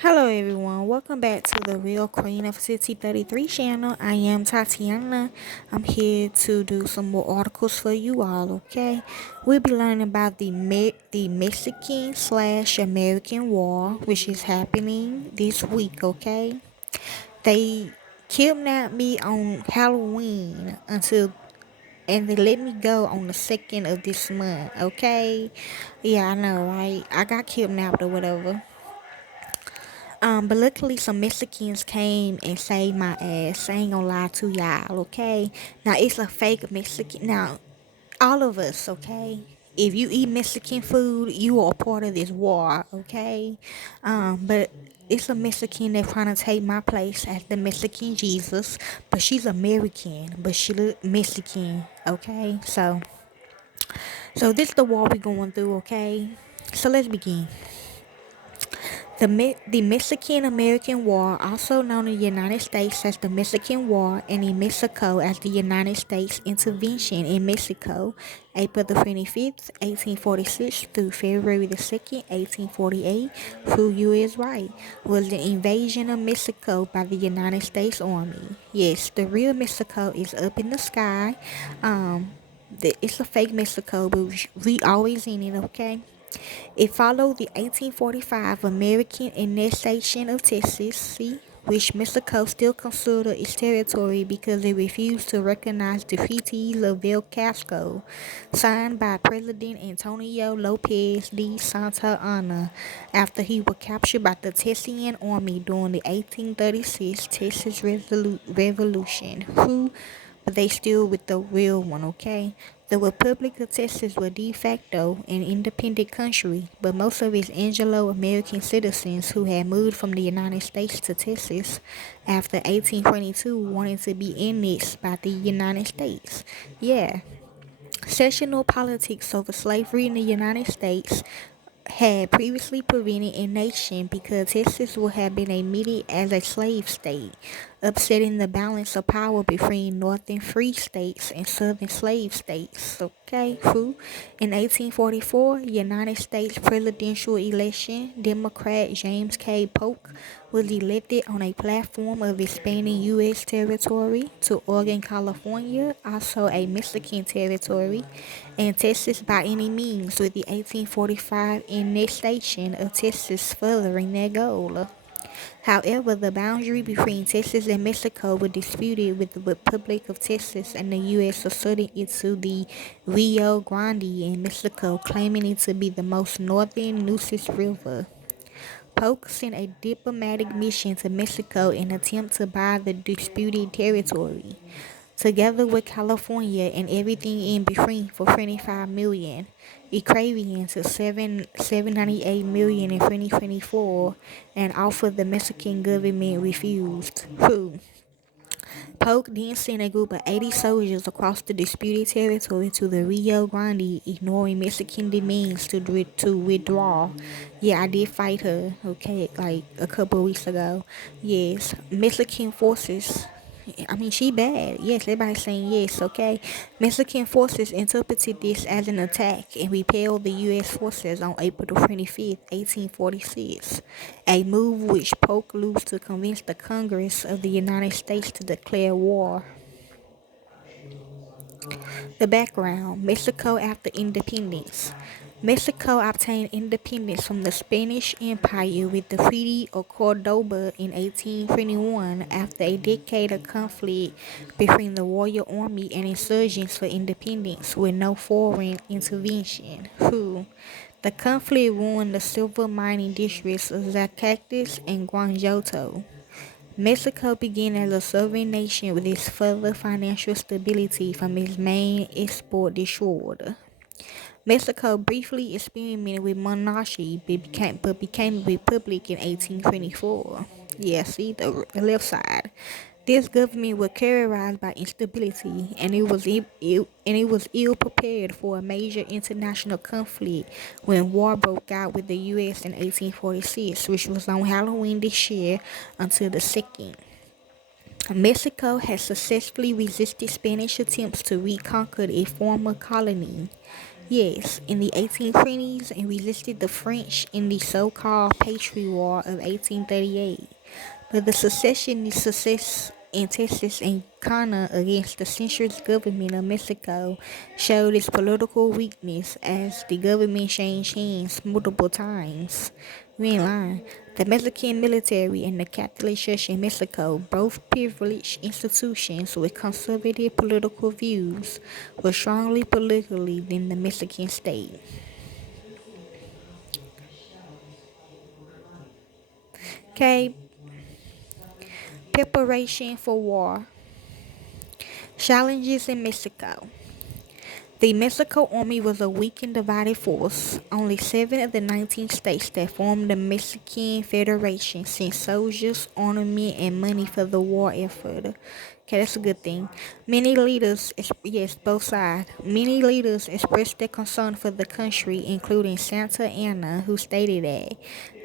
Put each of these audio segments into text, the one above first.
Hello everyone, welcome back to the Real Queen of City 33 channel. I am Tatiana. I'm here to do some more articles for you all, okay? We'll be learning about the Mexican slash American War, which is happening this week, okay? They kidnapped me on Halloween and they let me go on the 2nd of this month, okay? Yeah, I know, right? I got kidnapped or whatever. But luckily some Mexicans came and saved my ass. I ain't gonna lie to y'all, okay? Now it's a fake Mexican. Now, all of us, okay? If you eat Mexican food, you are part of this war, okay? But it's a Mexican that trying to take my place as the Mexican Jesus, but she's American, but she look Mexican, okay? So this is the war we going through, okay? So let's begin. The Mexican-American War, also known in the United States as the Mexican War and in Mexico as the United States Intervention in Mexico, April the 25th, 1846 through February the 2nd, 1848, through U.S. right, was the invasion of Mexico by the United States Army. Yes, the real Mexico is up in the sky. It's a fake Mexico, but we always in it, okay? It followed the 1845 American annexation of Texas, see, which Mexico still considered its territory because it refused to recognize the Treaty of Guadalupe, signed by President Antonio Lopez de Santa Anna after he was captured by the Texan army during the 1836 Texas Revolution. But they still with the real one, okay? The Republic of Texas was de facto an independent country, but most of its Anglo-American citizens who had moved from the United States to Texas after 1822 wanted to be annexed by the United States. Yeah. Sectional politics over slavery in the United States had previously prevented a nation because Texas would have been admitted as a slave state, upsetting the balance of power between northern free states and southern slave states. Okay, who? In 1844, United States presidential election, Democrat James K. Polk was elected on a platform of expanding U.S. territory to Oregon, California, also a Mexican territory, and Texas by any means, with the 1845 annexation of Texas furthering their goal. However, the boundary between Texas and Mexico was disputed, with the Republic of Texas and the U.S. asserting it to the Rio Grande in Mexico, claiming it to be the most northern Nueces River. Polk sent a diplomatic mission to Mexico in an attempt to buy the disputed territory, together with California and everything in between, for 25 million, equating to 798 million in 2024, and offer the Mexican government refused. Polk then sent a group of 80 soldiers across the disputed territory to the Rio Grande, ignoring Mexican demands to withdraw. Yeah, I did fight her, okay, like a couple weeks ago. Yes, Mexican forces. I mean, she bad. Yes, everybody's saying yes, okay? Mexican forces interpreted this as an attack and repelled the U.S. forces on April 25th, 1846, a move which Polk used to convince the Congress of the United States to declare war. The background: Mexico after independence. Mexico obtained independence from the Spanish Empire with the Treaty of Cordoba in 1821 after a decade of conflict between the Royal Army and insurgents for independence with no foreign intervention. The conflict ruined the silver mining districts of Zacatecas and Guanajuato. Mexico began as a sovereign nation with its further financial stability from its main export destroyed. Mexico briefly experimented with monarchy but became a republic in 1824. Yeah, see the left side. This government was characterized by instability, and it was ill prepared for a major international conflict when war broke out with the U.S. in 1846, which was on Halloween this year until the 2nd. Mexico has successfully resisted Spanish attempts to reconquer a former colony. Yes, in the 1820s and resisted the French in the so-called Patriot War of 1838. But the secessionist success in Texas and Ghana against the centrist government of Mexico showed its political weakness as the government changed hands multiple times. We ain't lying. The Mexican military and the Catholic Church in Mexico, both privileged institutions with conservative political views, were strongly politically than the Mexican state. Okay, preparation for war. Challenges in Mexico. The Mexico Army was a weak and divided force. Only 7 of the 19 states that formed the Mexican Federation sent soldiers, armament, and money for the war effort. Okay, that's a good thing. Many leaders, yes, both sides, many leaders expressed their concern for the country, including Santa Anna, who stated that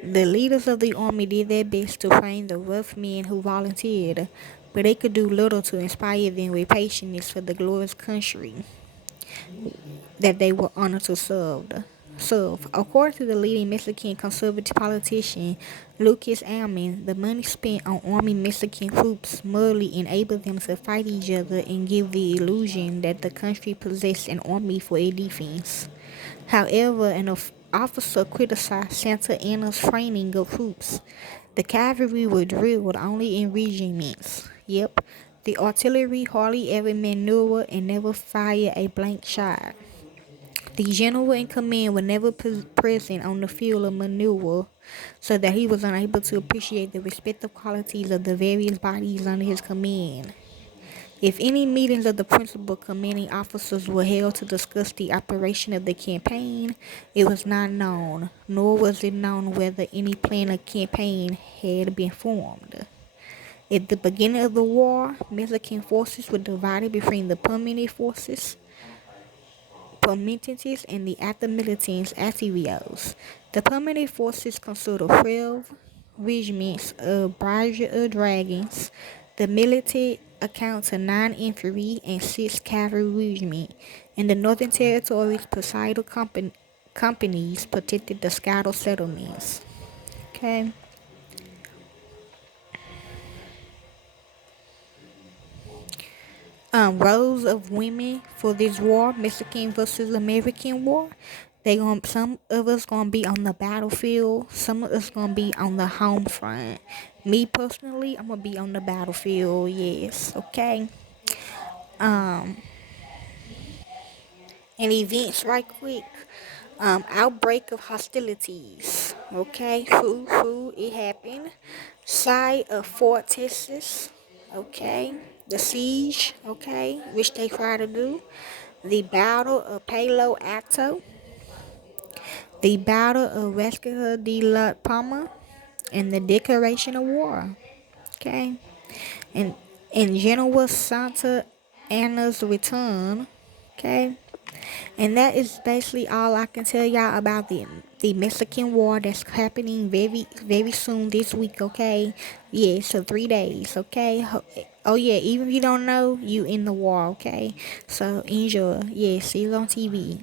the leaders of the army did their best to train the rough men who volunteered, but they could do little to inspire them with patience for the glorious country that they were honored to serve. According to the leading Mexican conservative politician Lucas Alman, the money spent on arming Mexican troops merely enabled them to fight each other and give the illusion that the country possessed an army for its defense. However, an officer criticized Santa Anna's training of troops. The cavalry were drilled only in regiments. Yep, the artillery hardly ever maneuvered and never fired a blank shot. The general in command was never present on the field of maneuver, so that he was unable to appreciate the respective qualities of the various bodies under his command. If any meetings of the principal commanding officers were held to discuss the operation of the campaign, it was not known, nor was it known whether any plan of campaign had been formed. At the beginning of the war, Mexican forces were divided between the permanent forces, Permanentes, and the active militants Acerios. The permanent forces consist of 12 regiments of Brigadier Dragons. The militant account to 9 infantry and 6 cavalry regiments. In the northern territories, Poseidon companies protected the scattered settlements. Okay. Roles of women for this war, Mexican versus American war. Some of us gonna be on the battlefield, some of us gonna be on the home front. Me personally, I'm gonna be on the battlefield. Yes, okay. Um, and events right quick. Outbreak of hostilities. Okay, who it happened. Side of Fort Texas. Okay, the siege. Okay, which they try to do. The Battle of Palo Alto, the Battle of Rescue de la Palma, and the Declaration of War. Okay, and in Genoa, Santa Anna's return. Okay, and that is basically all I can tell y'all about the Mexican War that's happening very soon this week. Okay, yeah, so 3 days. Okay. Oh yeah, even if you don't know, you in the war. Okay, so enjoy. Yeah, see you on TV.